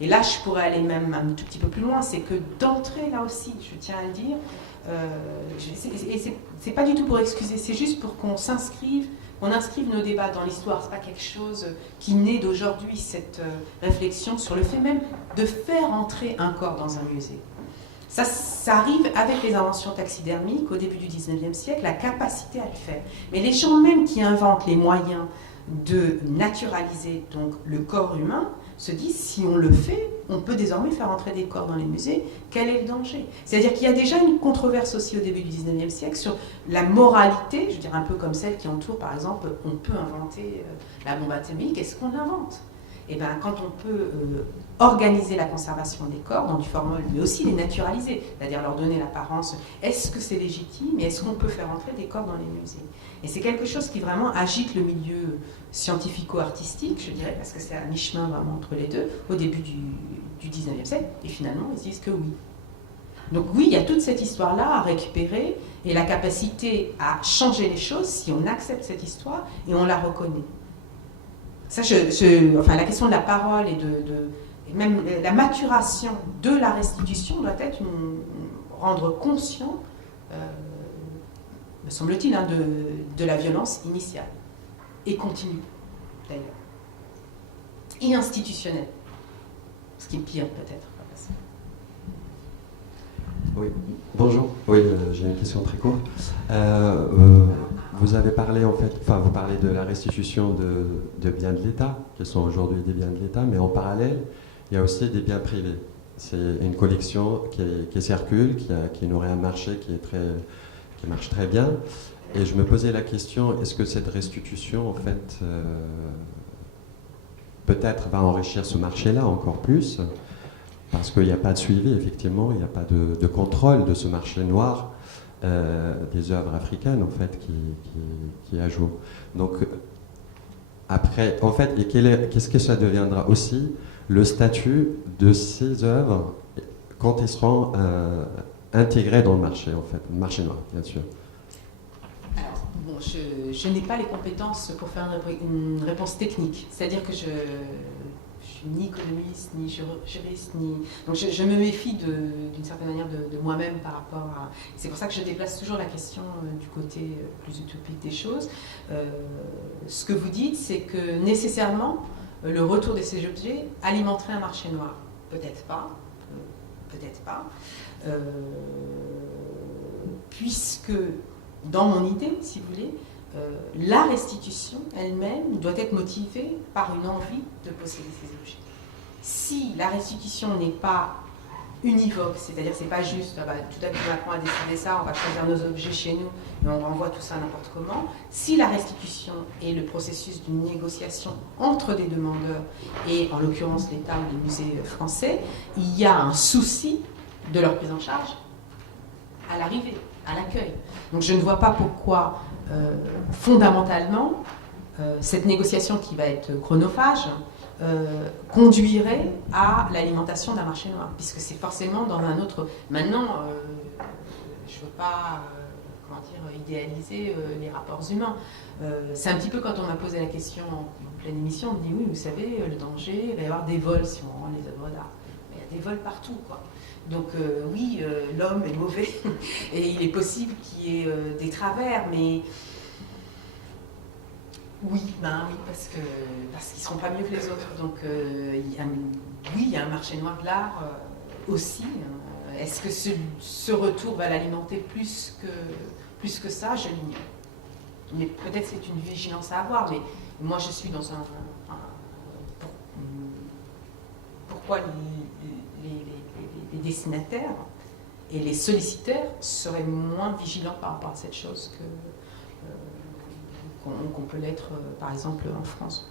Et là, je pourrais aller même un tout petit peu plus loin, c'est que d'entrée, là aussi, je tiens à le dire, et c'est pas du tout pour excuser, c'est juste pour qu'on s'inscrive, qu'on inscrive nos débats dans l'histoire. C'est pas quelque chose qui naît d'aujourd'hui, cette réflexion sur le fait même de faire entrer un corps dans un musée. Ça arrive avec les inventions taxidermiques au début du 19e siècle, la capacité à le faire. Mais les gens même qui inventent les moyens de naturaliser donc le corps humain se disent, si on le fait, on peut désormais faire entrer des corps dans les musées, quel est le danger? C'est-à-dire qu'il y a déjà une controverse aussi au début du 19e siècle sur la moralité, je dirais un peu comme celle qui entoure par exemple, on peut inventer la bombe atomique, est-ce qu'on l'invente? Et ben, quand on peut organiser la conservation des corps dans du formol, mais aussi les naturaliser, c'est-à-dire leur donner l'apparence, est-ce que c'est légitime et est-ce qu'on peut faire entrer des corps dans les musées? Et c'est quelque chose qui vraiment agite le milieu scientifico-artistique, je dirais, parce que c'est à mi-chemin vraiment entre les deux, au début du 19e siècle, et finalement ils disent que oui. Donc oui, il y a toute cette histoire-là à récupérer et la capacité à changer les choses si on accepte cette histoire et on la reconnaît. Ça, enfin, la question de la parole et et même la maturation de la restitution doit être rendre conscient, me semble-t-il, hein, de la violence initiale et continue, d'ailleurs, et institutionnelle, ce qui est pire peut-être. Oui, bonjour. Oui, j'ai une question très courte. Vous avez parlé, en fait, enfin, vous parlez de la restitution de biens de l'État, qui sont aujourd'hui des biens de l'État, mais en parallèle, il y a aussi des biens privés. C'est une collection qui circule, qui nourrit un marché qui marche très bien. Et je me posais la question, est-ce que cette restitution, en fait, peut-être va enrichir ce marché-là encore plus ? Parce qu'il n'y a pas de suivi, effectivement, il n'y a pas de contrôle de ce marché noir des œuvres africaines, en fait, qui ajoute. Donc, après, en fait, qu'est-ce que ça deviendra aussi le statut de ces œuvres quand ils seront intégrés dans le marché, en fait, le marché noir, bien sûr. Alors, bon, je n'ai pas les compétences pour faire une réponse technique, c'est-à-dire que je suis ni économiste, ni juriste, ni... Donc je me méfie d'une certaine manière de moi-même par rapport à... C'est pour ça que je déplace toujours la question du côté plus utopique des choses. Ce que vous dites, c'est que nécessairement, le retour de ces objets alimenterait un marché noir. Peut-être pas. Peut-être pas. Puisque, dans mon idée, si vous voulez, la restitution elle-même doit être motivée par une envie de posséder ces objets. Si la restitution n'est pas univoque, c'est-à-dire c'est pas juste ah bah, tout à coup Macron a décidé ça, on va choisir nos objets chez nous et on renvoie tout ça n'importe comment, si la restitution est le processus d'une négociation entre des demandeurs et en l'occurrence l'État ou les musées français, il y a un souci de leur prise en charge à l'arrivée, à l'accueil. Donc je ne vois pas pourquoi fondamentalement, cette négociation qui va être chronophage conduirait à l'alimentation d'un marché noir, puisque c'est forcément dans un autre... Maintenant, je ne veux pas idéaliser les rapports humains. C'est un petit peu quand on m'a posé la question en pleine émission, on me dit oui, vous savez, le danger, il va y avoir des vols si on rend les œuvres d'art. Mais il y a des vols partout, quoi. Donc oui, l'homme est mauvais et il est possible qu'il y ait des travers, mais oui, parce qu'ils ne seront pas mieux que les autres. Donc il y a un marché noir de l'art aussi. Est-ce que ce retour va l'alimenter plus que ça? Je l'ignore. Mais peut-être c'est une vigilance à avoir. Mais moi je suis dans pourquoi les destinataires et les solliciteurs seraient moins vigilants par rapport à cette chose qu'on peut l'être, par exemple, en France.